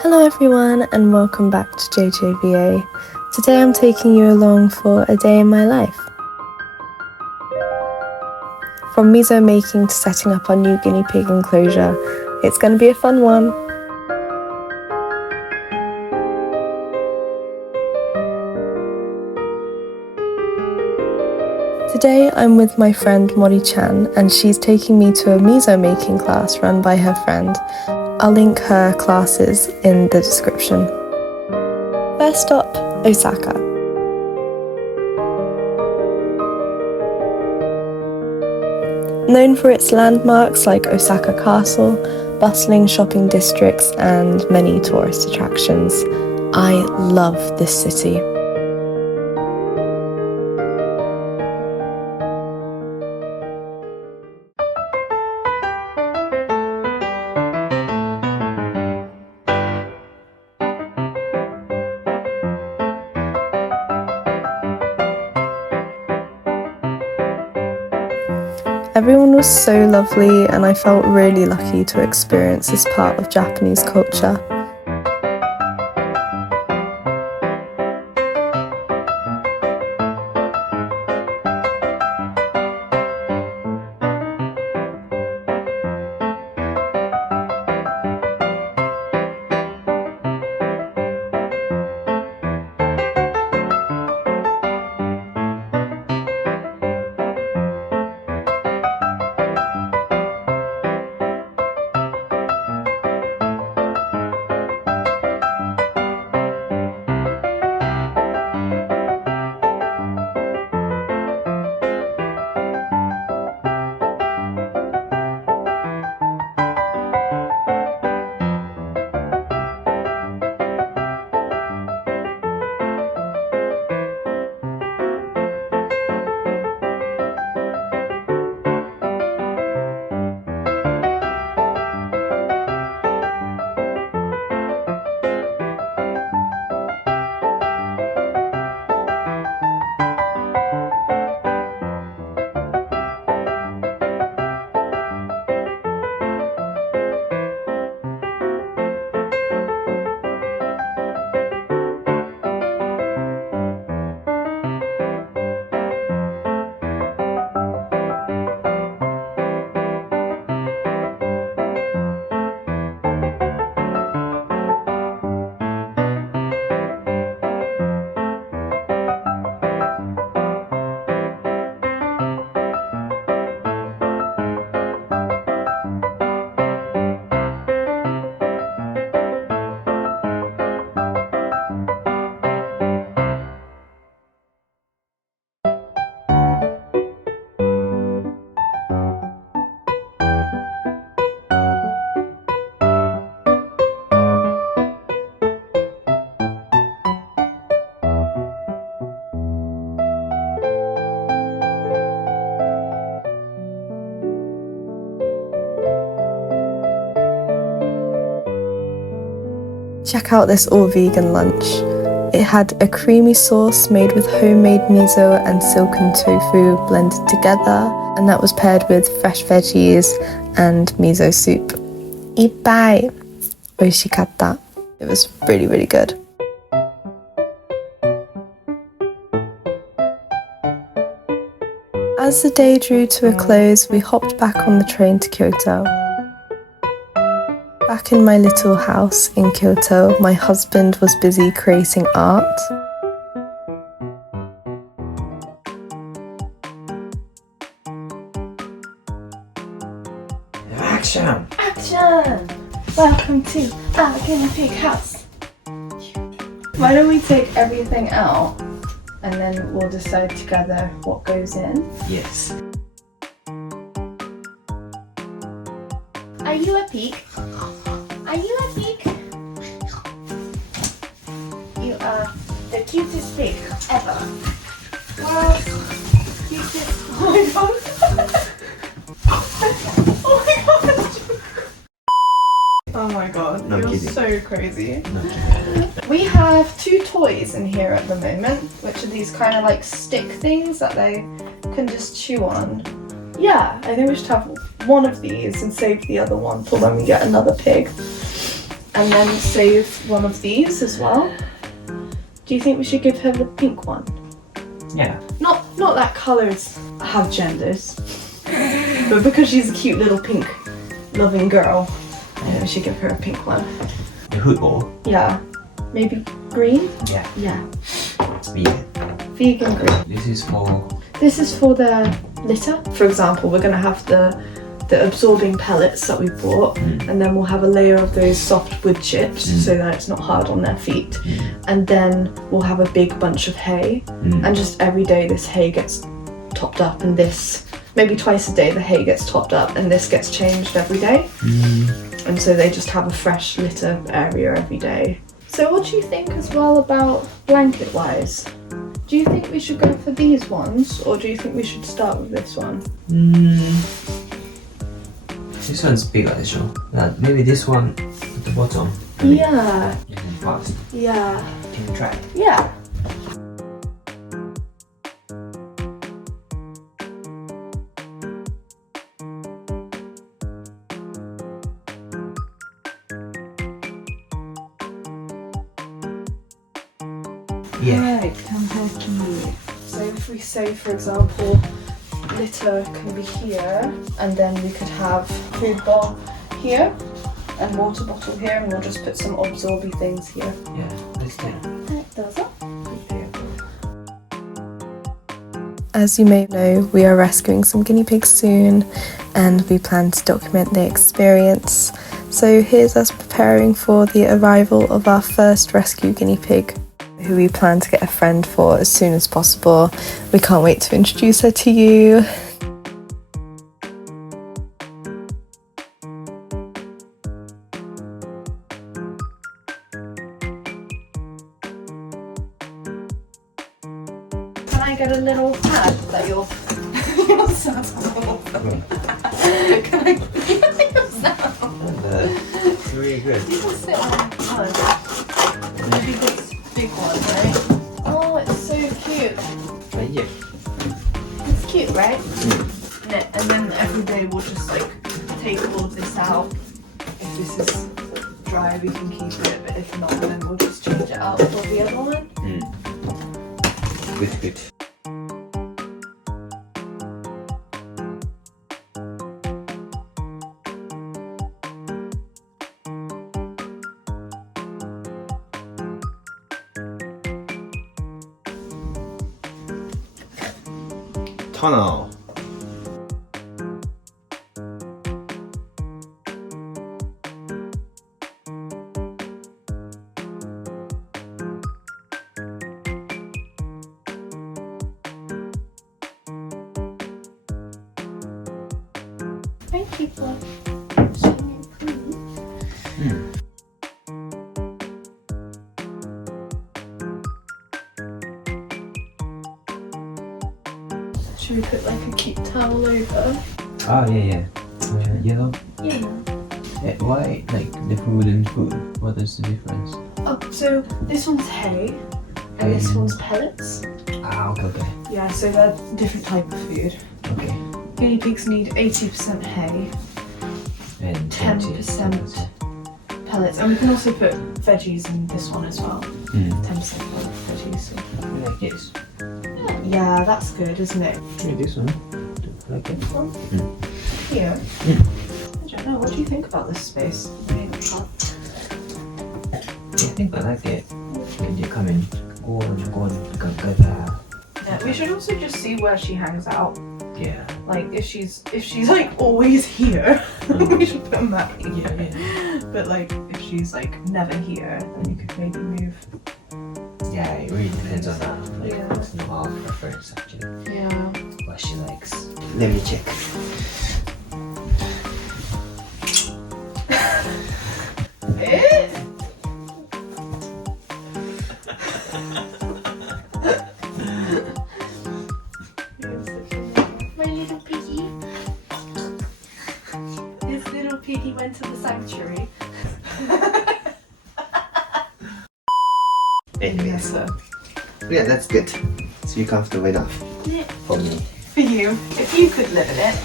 Hello everyone and welcome back to JJVA. Today I'm taking you along for a day in my life. From miso-making to setting up our new guinea pig enclosure, it's going to be a fun one. Today I'm with my friend Mori Chan and she's taking me to a miso-making class run by her friend. I'll link her classes in the description. First stop, Osaka. Known for its landmarks like Osaka Castle, bustling shopping districts and many tourist attractions, I love this city. Everyone was so lovely and I felt really lucky to experience this part of Japanese culture. Check out this all-vegan lunch. It had a creamy sauce made with homemade miso and silken tofu blended together, and that was paired with fresh veggies and miso soup. Ippai! Oishikatta. It was really good. As the day drew to a close, we hopped back on the train to Kyoto. Back in my little house in Kyoto, my husband was busy creating art. Action! Action! Welcome to our guinea pig house. Why don't we take everything out and then we'll decide together what goes in? Yes. Are you a pig? Are you a pig? You are the cutest pig ever. World's cutest. Oh my god. Oh my god. Oh my god. No You're kidding. so crazy. No kidding. We have two toys in here at the moment, which are these kind of like stick things that they can just chew on. Yeah, I think we should have one of these and save the other one for when we get another pig. and then save one of these as well. Do you think we should give her the pink one? Yeah. Not that colours have genders, but because she's a cute little pink loving girl, I think we should give her a pink one. The hood ball? Yeah. Maybe green? Yeah. Yeah. It's vegan. Vegan green. This is for... This is for the litter. For example, we're going to have the absorbing pellets that we bought, and then we'll have a layer of those soft wood chips so that it's not hard on their feet, and then we'll have a big bunch of hay, and just every day this hay gets topped up, and this, maybe twice a day the hay gets topped up, and this gets changed every day, and so they just have a fresh litter area every day. So what do you think as well about blanket wise? Do you think we should go for these ones, or do you think we should start with this one? This one's bigger, sure. Maybe this one at the bottom. Yeah. Fast. Yeah. Can you try? Yeah. Yeah. Right, so if we say, for example, litter can be here, and then we could have food bowl here, and water bottle here, and we'll just put some absorby things here. Yeah, let's do it. As you may know, we are rescuing some guinea pigs soon, and we plan to document the experience. So here's us preparing for the arrival of our first rescue guinea pig, who we plan to get a friend for as soon as possible. We can't wait to introduce her to you. Can I get a little pad that you'll sound? Can I get your sound? It's really good. You can sit on the pad. Maybe this big one, right? Oh, it's so cute. Right here. It's cute, right? And then every day we'll just like take all of this out. If this is dry, we can keep it, but if not, then we'll just change it out for the other one. Good, good. Tunnel. Thank you for Should we put like a cute towel over? Oh, yeah. Yellow? Yeah. Why, like, the food and food? What is the difference? Oh, so this one's hay, and this one's pellets. Ah, okay. Yeah, so they're different type of food. Okay. Guinea pigs need 80% hay, And 10% pellets, and we can also put veggies in this one as well. 10% veggies. So. like this. Yeah, that's good, isn't it? Maybe this one. Like it. Here. I don't know. What do you think about this space? I think I like it. When you come in, go on, Yeah, we should also just see where she hangs out. Yeah. Like if she's like always here, we should put a map here. Yeah. But like if she's like never here, then you could maybe move. Yeah, it really depends on her. Like, Yeah. it's not our preference actually. Yeah. What she likes. Let me check. My little piggy. This little piggy went to the sanctuary. Anyway, Yes, sir. yeah, that's good. So you're comfortable enough Yeah. for me. For you, if you could live in it,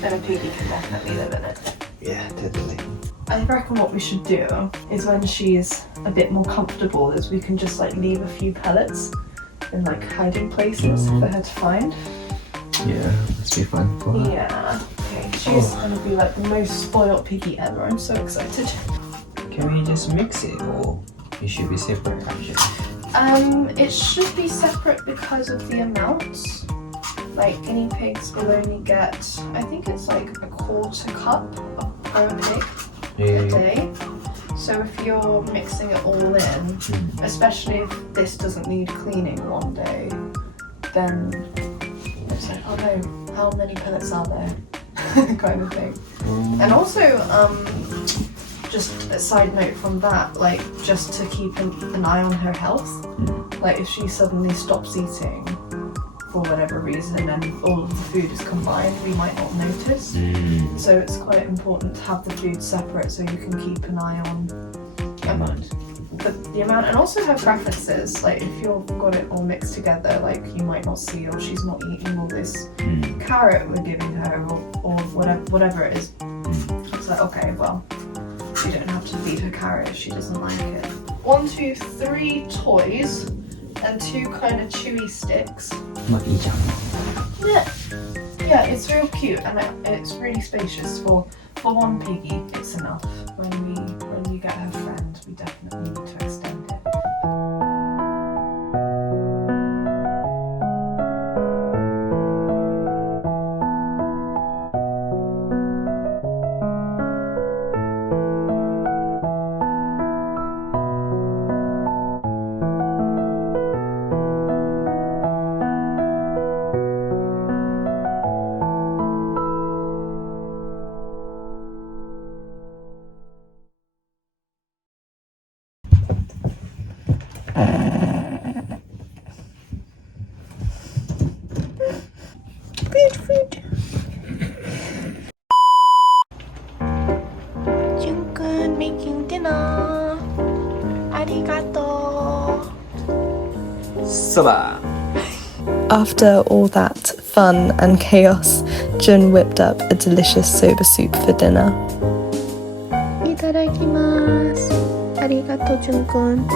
then a piggy can definitely live in it. Yeah, totally. I reckon what we should do is when she's a bit more comfortable is we can just like leave a few pellets in like hiding places for her to find. Yeah, let's be fun for her. Yeah. Okay, she's gonna be like the most spoiled piggy ever. I'm so excited. Can we just mix it or it should be separate actually? It should be separate because of the amounts. Like guinea pigs will only get, I think it's like a quarter cup per pig a day. So if you're mixing it all in, especially if this doesn't need cleaning one day, then it's like, oh no, how many pellets are there? kind of thing. And also, just a side note from that, like just to keep an eye on her health. Like if she suddenly stops eating for whatever reason and all of the food is combined, we might not notice. So it's quite important to have the food separate so you can keep an eye on the amount and also her preferences. Like if you've got it all mixed together, like you might not see, or she's not eating all this carrot we're giving her, or whatever it is. It's like, okay, well, you don't have to feed her carrot if she doesn't like it. 1, 2, 3 toys and 2 kind of chewy sticks. Yeah, it's real cute and it's really spacious for one piggy. It's enough. When we get her friend, we definitely need to extend it. Food. Jun-kun making dinner. Arigato. Soba! After all that fun and chaos, Jun whipped up a delicious soba soup for dinner. Itadakimasu. Arigato, Jun-kun.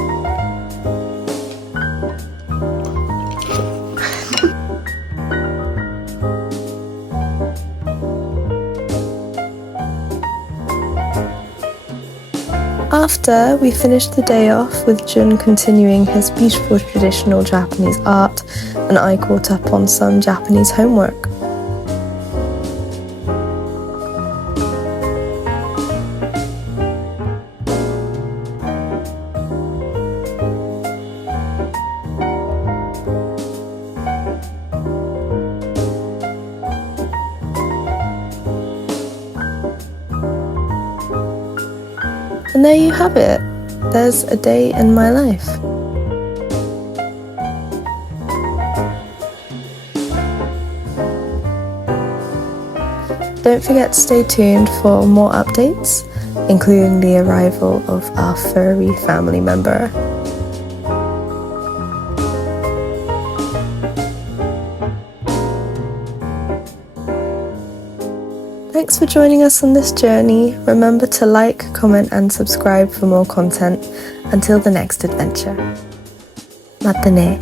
After, we finished the day off with Jun continuing his beautiful traditional Japanese art, and I caught up on some Japanese homework. And there you have it. There's a day in my life. Don't forget to stay tuned for more updates, including the arrival of our furry family member. Thanks for joining us on this journey. Remember to like, comment and subscribe for more content. Until the next adventure. Mata ne.